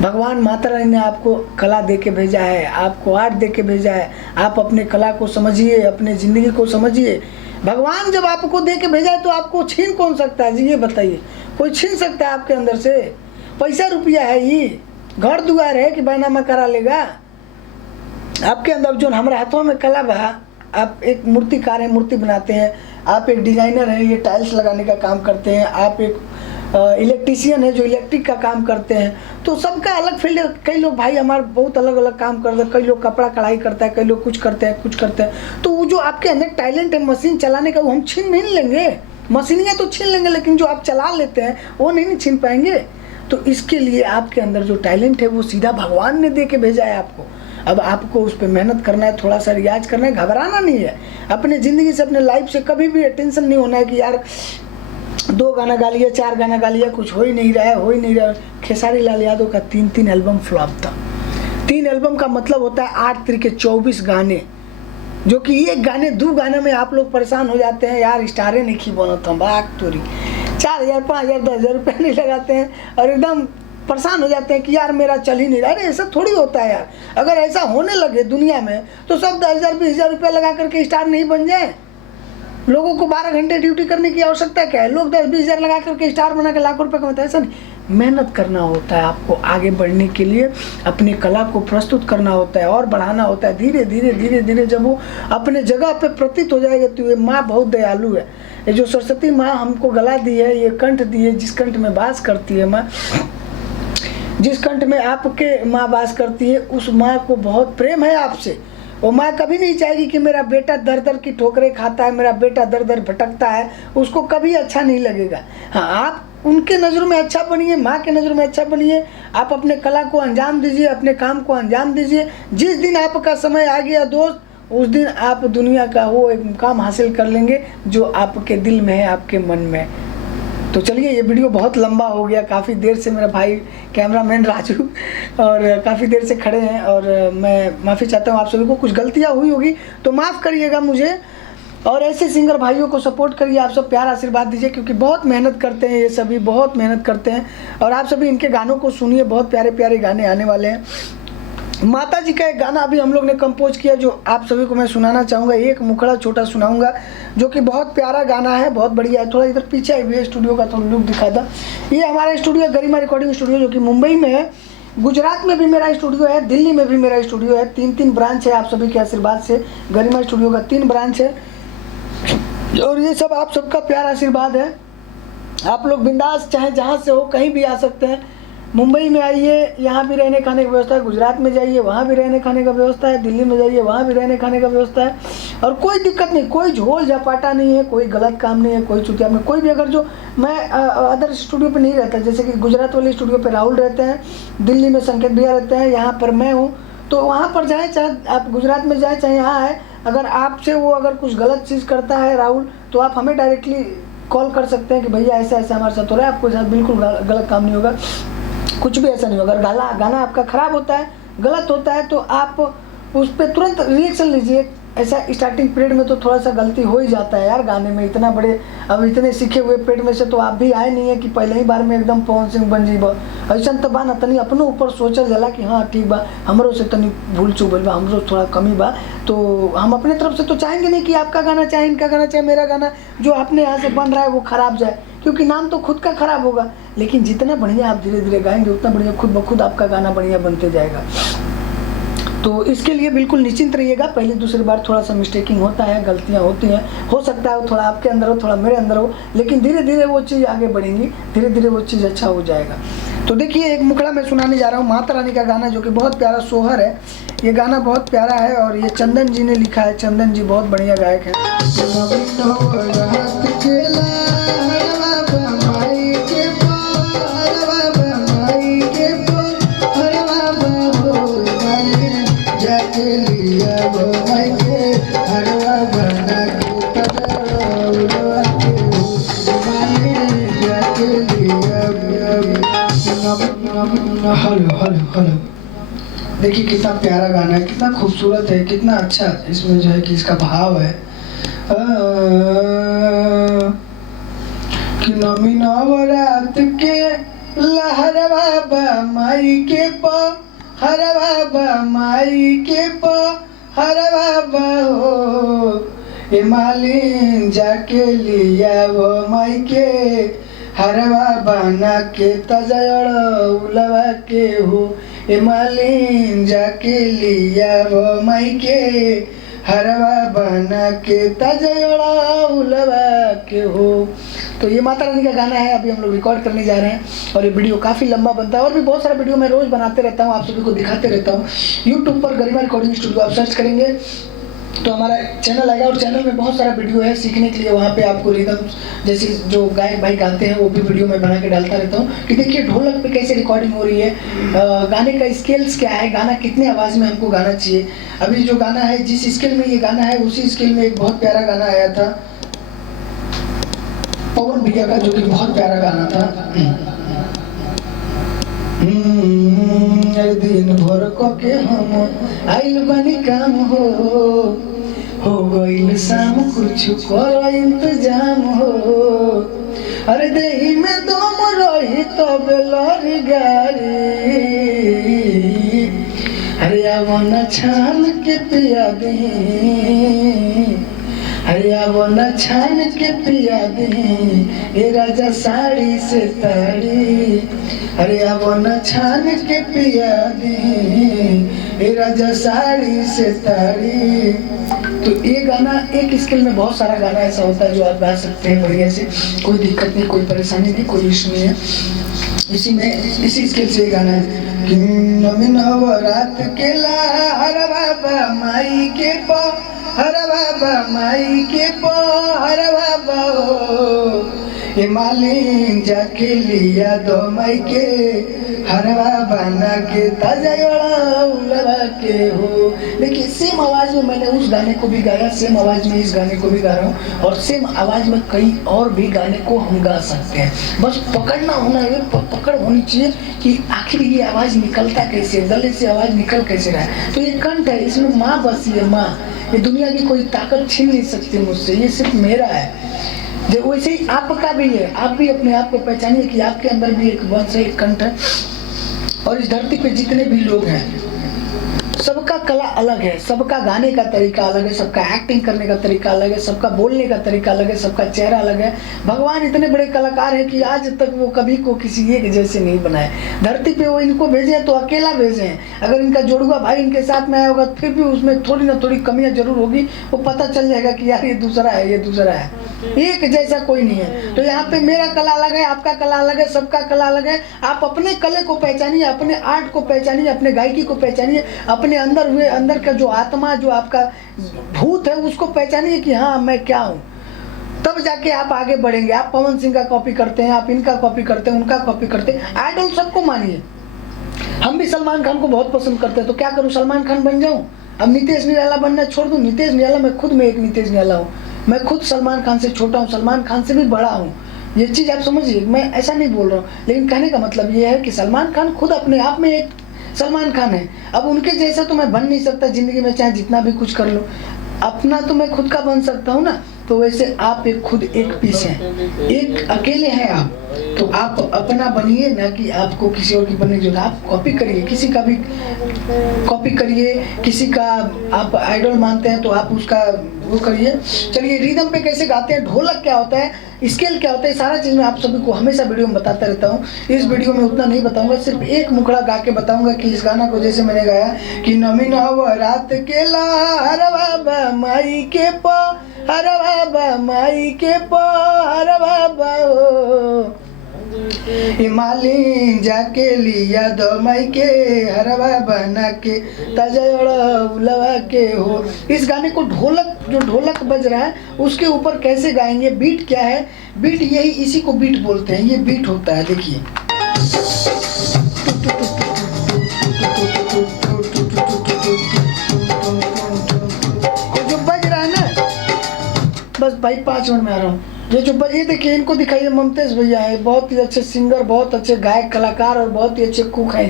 भगवान माता रानी ने आपको कला दे के भेजा है, आपको आर्ट दे के भेजा है। आप अपने कला को समझिए, अपने ज़िंदगी को समझिए। भगवान जब आपको दे के भेजा है तो आपको छीन कौन सकता है जी, ये बताइए। कोई छीन सकता है आपके अंदर से? पैसा रुपया है, ये घर दुआर है कि बैनामा करा लेगा? आपके अंदर जो हमारे हाथों में कला बा, आप एक मूर्तिकार हैं, मूर्ति बनाते हैं, आप एक डिज़ाइनर हैं, ये टाइल्स लगाने का काम करते हैं, आप एक इलेक्ट्रीशियन है जो इलेक्ट्रिक का काम करते हैं। तो सबका अलग फील्ड है। कई लोग भाई हमारे बहुत अलग अलग काम करते हैं, कई लोग कपड़ा कढ़ाई करता है, कई लोग कुछ करते हैं कुछ करते हैं। तो वो जो आपके अंदर टैलेंट है मशीन चलाने का, वो हम छीन नहीं लेंगे। मशीनियाँ तो छीन लेंगे, लेकिन जो आप चला लेते हैं वो नहीं छीन पाएंगे। तो इसके लिए आपके अंदर जो टैलेंट है वो सीधा भगवान ने दे के भेजा है आपको। अब आपको उस पर मेहनत करना है, थोड़ा सा रियाज करना है, घबराना नहीं है। अपने ज़िंदगी से, अपने लाइफ से कभी भी टेंशन नहीं होना है कि यार 2 गाना गा लिया, 4 गाना गा लिया, कुछ हो ही नहीं रहा है, हो ही नहीं रहा है। खेसारी लाल यादव का 3 एल्बम फ्लॉप था। 3 एल्बम का मतलब होता है 8 तरीके 24 गाने, जो कि एक गाने 2 गाने में आप लोग परेशान हो जाते हैं, यार स्टारे नहीं खी बनो तुम बाग तोरी, 4,000 5,000 10,000 रुपये नहीं लगाते हैं और एकदम परेशान हो जाते हैं कि यार मेरा चल ही नहीं रहा। अरे ऐसा थोड़ी होता है यार। अगर ऐसा होने लगे दुनिया में तो सब 10,000 20,000 रुपये लगा करके स्टार नहीं बन जाए। लोगों को 12 घंटे ड्यूटी करने की आवश्यकता क्या है? लोग 10-20,000 लगा करके स्टार बना के लाखों रुपए कमाते हैं। ऐसा नहीं, मेहनत करना होता है आपको आगे बढ़ने के लिए, अपनी कला को प्रस्तुत करना होता है और बढ़ाना होता है। धीरे धीरे धीरे धीरे जब वो अपने जगह पे प्रतीत हो जाएगा तो ये माँ बहुत दयालु है। ये जो सरस्वती माँ हमको गला दी है, ये कंठ दी है, जिस कंठ में वास करती है माँ, जिस कंठ में आपके माँ वास करती है, उस माँ को बहुत प्रेम है आपसे। वो माँ कभी नहीं चाहेगी कि मेरा बेटा दर दर की ठोकरें खाता है, मेरा बेटा दर दर भटकता है, उसको कभी अच्छा नहीं लगेगा। हाँ, आप उनके नज़रों में अच्छा बनिए, माँ के नज़रों में अच्छा बनिए। आप अपने कला को अंजाम दीजिए, अपने काम को अंजाम दीजिए। जिस दिन आपका समय आ गया दोस्त, उस दिन आप दुनिया का वो एक मुकाम हासिल कर लेंगे जो आपके दिल में है, आपके मन में है। तो चलिए, ये वीडियो बहुत लंबा हो गया। काफ़ी देर से मेरा भाई कैमरामैन राजू और काफ़ी देर से खड़े हैं और मैं माफ़ी चाहता हूँ। आप सभी को कुछ गलतियाँ हुई होगी तो माफ़ करिएगा मुझे। और ऐसे सिंगर भाइयों को सपोर्ट करिए, आप सब प्यार आशीर्वाद दीजिए, क्योंकि बहुत मेहनत करते हैं, ये सभी बहुत मेहनत करते हैं। और आप सभी इनके गानों को सुनिए, बहुत प्यारे प्यारे गाने आने वाले हैं। माता जी का एक गाना अभी हम लोग ने कंपोज किया जो आप सभी को मैं सुनाना चाहूँगा। एक मुखड़ा छोटा सुनाऊंगा जो कि बहुत प्यारा गाना है, बहुत बढ़िया है। थोड़ा इधर पीछे आई भी स्टूडियो का थोड़ा लुक दिखा था। ये हमारा स्टूडियो गरिमा रिकॉर्डिंग स्टूडियो जो कि मुंबई में है। गुजरात में भी मेरा स्टूडियो है, दिल्ली में भी मेरा स्टूडियो है। 3 ब्रांच है। आप सभी के आशीर्वाद से गरिमा स्टूडियो का 3 ब्रांच है और ये सब आप सबका प्यार आशीर्वाद है। आप लोग बिंदास चाहे जहाँ से हो कहीं भी आ सकते हैं। मुंबई में आइए, यहाँ भी रहने खाने की व्यवस्था है। गुजरात में जाइए, वहाँ भी रहने खाने का व्यवस्था है। दिल्ली में जाइए, वहाँ भी रहने खाने का व्यवस्था है। और कोई दिक्कत नहीं, कोई झोल झपाटा नहीं है, कोई गलत काम नहीं है, कोई चुतिया में कोई भी। अगर जो मैं अदर स्टूडियो पे नहीं रहता, जैसे कि गुजरात वाले स्टूडियो पे राहुल रहते हैं, दिल्ली में संकेत भैया रहते हैं, यहाँ पर मैं हूँ, तो वहाँ पर जाएँ, चाहे आप गुजरात में जाएँ चाहे यहाँ आए, अगर आपसे वो अगर कुछ गलत चीज़ करता है राहुल, तो आप हमें डायरेक्टली कॉल कर सकते हैं कि भैया ऐसा ऐसा हमारे साथ हो रहा है, आपके साथ बिल्कुल गलत काम नहीं होगा, कुछ भी ऐसा नहीं होगा। अगर गाना आपका ख़राब होता है, गलत होता है, तो आप उस पर तुरंत रिएक्शन लीजिए। ऐसा स्टार्टिंग पीरियड में तो थोड़ा सा गलती हो ही जाता है यार गाने में। इतना बड़े अब इतने सीखे हुए पेट में से तो आप भी आए नहीं है कि पहले ही बार में एकदम पवन सिंह बन जी बा। ऐसा तो बा ना, तनी अपने ऊपर सोचल जाला कि हाँ ठीक बा, हमरों से तनी भूल चूक बा, हमरों थोड़ा कमी बा। तो हम अपने तरफ से तो चाहेंगे नहीं कि आपका गाना, चाहे इनका गाना, चाहे मेरा गाना जो अपने यहाँ से बन रहा है वो ख़राब जाए, क्योंकि नाम तो खुद का ख़राब होगा। लेकिन जितना बढ़िया आप धीरे धीरे गाएंगे उतना बढ़िया खुद ब खुद आपका गाना बढ़िया बनते जाएगा। तो इसके लिए बिल्कुल निश्चिंत रहिएगा। पहली दूसरी बार थोड़ा सा मिस्टेकिंग होता है, गलतियां होती हैं, हो सकता है थोड़ा आपके अंदर हो, थोड़ा मेरे अंदर हो, लेकिन धीरे धीरे वो चीज़ आगे बढ़ेंगी, धीरे धीरे वो चीज़ अच्छा हो जाएगा। तो देखिए, एक मुखड़ा मैं सुनाने जा रहा हूँ माता रानी का गाना जो कि बहुत प्यारा सोहर है। ये गाना बहुत प्यारा है और ये चंदन जी ने लिखा है। चंदन जी बहुत बढ़िया गायक हैं। हेलो, देखिए कितना प्यारा गाना है, कितना खूबसूरत है, कितना अच्छा इसमें जो है कि इसका भाव है कि नमी नवरात के लहरवा बा माई के प हरवा बा माई के प हरवा बा हो ए मालिन जाके लिया वो माई के हरवा बना के तजड़ उलवा के हो ए मालिन जाके लिया वो माई के हरवा बना के तजड़ा उलवा के हो। तो ये माता रानी का गाना है, अभी हम लोग रिकॉर्ड करने जा रहे हैं और ये वीडियो काफ़ी लंबा बनता है और भी बहुत सारा वीडियो मैं रोज़ बनाते रहता हूँ, आप सभी को दिखाते रहता हूँ। यूट्यूब पर गरिमा रिकॉर्डिंग स्टूडियो आप सर्च करेंगे तो हमारा चैनल आएगा और चैनल में बहुत सारा वीडियो है सीखने के लिए। वहाँ पे आपको रिदम जैसे जो गायक भाई गाते हैं वो भी वीडियो में बना के डालता रहता हूँ कि देखिए ढोलक पे कैसे रिकॉर्डिंग हो रही है, गाने का स्केल्स क्या है, गाना कितने आवाज़ में हमको गाना चाहिए। अभी जो गाना है जिस स्केल में ये गाना है उसी स्केल में एक बहुत प्यारा गाना आया था पवन भैया का, जो कि बहुत प्यारा गाना था। दिन भर को के हम आइल बनी काम हो गइल शाम कुछ करो इंतजाम हो। अरे देही में दम रही तब लड़ी गाड़ी, अरे आवना छान के पिया दी, अरे आवना छान के पिया दी ए राजा साड़ी से ताड़ी, अरे आवना छान के पिया दी ए राजा साड़ी से ताड़ी। तो ये गाना एक स्केल में बहुत सारा गाना ऐसा होता है जो आप गा सकते हैं बढ़िया से, कोई दिक्कत नहीं, कोई परेशानी नहीं, कोई इशू नहीं है। इसी स्केल से ये गाना है कि नवरात के ला हर बाबा माई के पा हर बाबा माई के पा हर बाबा ये मालिन जाके लिया दो माई के हरवा बना के ताजा उलवा के हो। देखिए सेम आवाज में मैंने उस गाने को भी गाया, सेम आवाज में इस गाने को भी गा रहा हूँ और सेम आवाज में कई और भी गाने को हम गा सकते हैं। बस पकड़ना होना है, पकड़ होनी चाहिए कि आखिर ये आवाज निकलता कैसे, गले से आवाज निकल कैसे रहा है। तो ये कंठ है, इसमें माँ बसी है, माँ। ये दुनिया की कोई ताकत छीन नहीं सकती मुझसे, ये सिर्फ मेरा है। जो वैसे ही आपका भी है, आप भी अपने आप को पहचानिए कि आपके अंदर भी एक वंश है, एक कंठ है। और इस धरती पे जितने भी लोग हैं सबका कला अलग है, सबका गाने का तरीका अलग है, सबका एक्टिंग करने का तरीका अलग है, सबका बोलने का तरीका अलग है, सबका चेहरा अलग है। भगवान इतने बड़े कलाकार हैं कि आज तक वो कभी को किसी एक जैसे नहीं बनाए। धरती पे वो इनको भेजे हैं तो अकेला भेजे हैं। अगर इनका जोड़ुआ भाई इनके साथ में आया होगा फिर भी उसमें थोड़ी ना थोड़ी कमियां जरूर होगी, वो पता चल जाएगा कि यार ये दूसरा है, ये दूसरा है, एक जैसा कोई नहीं है। तो यहाँ पे मेरा कला अलग है, आपका कला अलग है, सबका कला अलग है। आप अपने कले को पहचानिए, अपने आर्ट को पहचानिए, अपने गायकी को पहचानिए, अपने अंदर हुए अंदर का जो आत्मा, जो आपका भूत है उसको पहचानिए कि हाँ मैं क्या हूँ। तब जाके आप आगे बढ़ेंगे। आप पवन सिंह का कॉपी करते हैं, आप इनका कॉपी करते हैं, उनका कॉपी करते हैं, आइडल सबको मानिए। हम भी सलमान खान को बहुत पसंद करते हैं, तो क्या करूँ, सलमान खान बन जाऊँ? अब नितेश निराला बनना छोड़ दूँ? नितेश निराला, मैं खुद में एक नितेश निराला हूँ, मैं खुद सलमान खान से छोटा हूँ, सलमान खान से भी बड़ा हूँ। ये चीज़ आप समझिए, मैं ऐसा नहीं बोल रहा हूँ, लेकिन कहने का मतलब ये है कि सलमान खान खुद अपने आप में एक सलमान खान है। अब उनके जैसा तो मैं बन नहीं सकता ज़िंदगी में, चाहे जितना भी कुछ कर लो, अपना तो मैं खुद का बन सकता हूँ ना। तो वैसे आप एक खुद एक पीस हैं, एक अकेले हैं आप, तो आप अपना बनिए, ना कि आपको किसी और की बनने की जरूरत। आप कॉपी करिए, किसी का भी कॉपी करिए, किसी का आप आइडल मानते हैं तो आप उसका वो करिए। चलिए, रिदम पे कैसे गाते हैं, ढोलक क्या होता है, स्केल क्या होता है, सारा चीज़ मैं आप सभी को हमेशा वीडियो में बताता रहता हूँ। इस वीडियो में उतना नहीं बताऊंगा, सिर्फ एक मुखड़ा गा के बताऊंगा कि इस गाना को जैसे मैंने गाया कि नमी नवरात के ला हर बाबा माई के पा हर बाबा माई के पा हर बाबा हो ये मालिन जाके लिया दो माई के हरवा बना के ताजा उलवा के हो। इस गाने को जो ढोलक बज रहा है उसके ऊपर कैसे गाएंगे, बीट क्या है, बीट यही इसी को बीट बोलते हैं, ये बीट होता है। देखिए जो बज रहा है ना, बस भाई 5 मिनट में आ रहा हूँ। ये देखिए, इनको दिखाइए, ममतेज भैया है, बहुत ही अच्छे सिंगर, बहुत अच्छे गायक कलाकार और बहुत ही अच्छे कुक हैं।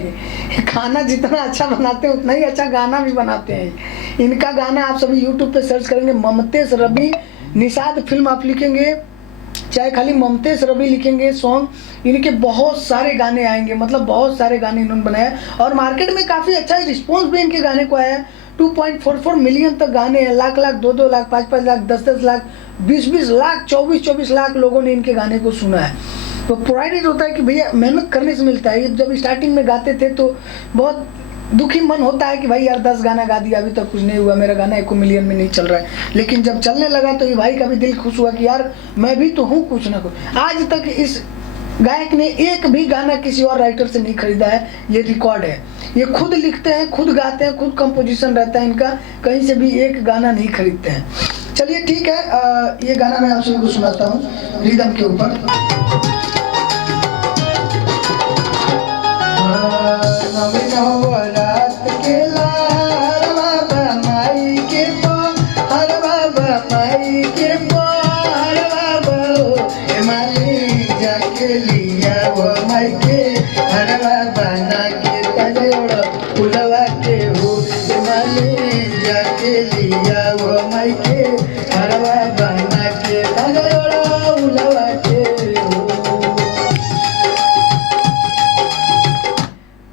ये खाना जितना अच्छा बनाते हैं उतना ही अच्छा गाना भी बनाते हैं। इनका गाना आप सभी यूट्यूब पे सर्च करेंगे, ममतेज रवि निषाद फिल्म आप लिखेंगे चाहे खाली ममतेज रवि लिखेंगे सॉन्ग, इनके बहुत सारे गाने आएंगे, मतलब बहुत सारे गाने इन्होंने बनाए और मार्केट में काफ़ी अच्छा रिस्पॉन्स भी इनके गाने को आया है। 2.44 मिलियन तक गाने हैं, लाख लाख, 2-2 लाख, 5-5 लाख, 10-10 लाख, 20-20 लाख, 24-24 लाख लोगों ने इनके गाने को सुना है। तो प्राइड होता है कि भैया मेहनत करने से मिलता है। जब स्टार्टिंग में गाते थे तो बहुत दुखी मन होता है कि भाई यार 10 गाना गा दिया, अभी तक कुछ नहीं हुआ, मेरा गाना 1 मिलियन में नहीं चल रहा है। लेकिन जब चलने लगा तो ये भाई का भी दिल खुश हुआ कि यार मैं भी तो हूँ कुछ ना कुछ। आज तक इस गायक ने एक भी गाना किसी और राइटर से नहीं खरीदा है, ये रिकॉर्ड है। ये खुद लिखते हैं, खुद गाते हैं, खुद कंपोजिशन रहता है इनका, कहीं से भी एक गाना नहीं खरीदते हैं। चलिए ठीक है, ये गाना मैं आप सभी को सुनाता हूँ रिदम के ऊपर।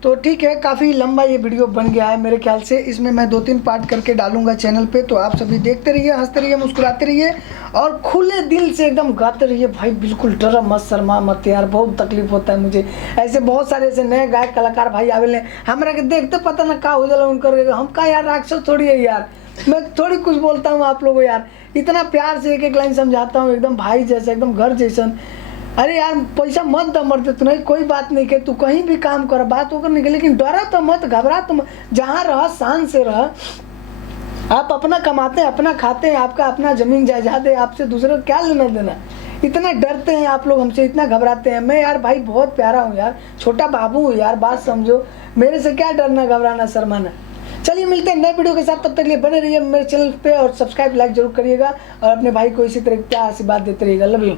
तो ठीक है, काफ़ी लंबा ये वीडियो बन गया है मेरे ख्याल से। इसमें मैं 2-3 पार्ट करके डालूंगा चैनल पे, तो आप सभी देखते रहिए, हंसते रहिए, मुस्कुराते रहिए और खुले दिल से एकदम गाते रहिए भाई। बिल्कुल डरा मत, शर्मा मत यार, बहुत तकलीफ होता है मुझे। ऐसे बहुत सारे ऐसे नए गायक कलाकार भाई आवेले, हमरा के देखते पता ना का हो जाला उनकर, हम का यार राक्षस थोड़ी है यार, मैं थोड़ी कुछ बोलता हूँ आप लोगों यार, इतना प्यार से एक एक लाइन समझाता हूँ, एकदम भाई जैसा, एकदम घर जैसन। अरे यार पैसा मत दमड़ दे, तू नहीं कोई बात नहीं के, तू कहीं भी काम कर, बात होकर निकले, लेकिन डरा तो मत, घबरा तो मत, जहाँ रह शान से रह। आप अपना कमाते हैं, अपना खाते हैं, आपका अपना जमीन जायदाद है, आपसे दूसरे को क्या लेना देना। इतना डरते हैं आप लोग हमसे, इतना घबराते हैं। मैं यार भाई बहुत प्यारा हूँ यार, छोटा बाबू हूँ यार, बात समझो, मेरे से क्या डरना, घबराना, शर्माना। चलिए मिलते हैं नए वीडियो के साथ, तब तक के लिए बने रहिए मेरे चैनल पे और सब्सक्राइब लाइक जरूर करिएगा और अपने भाई को इसी तरह प्यार आशीर्वाद देते रहिएगा। Love you.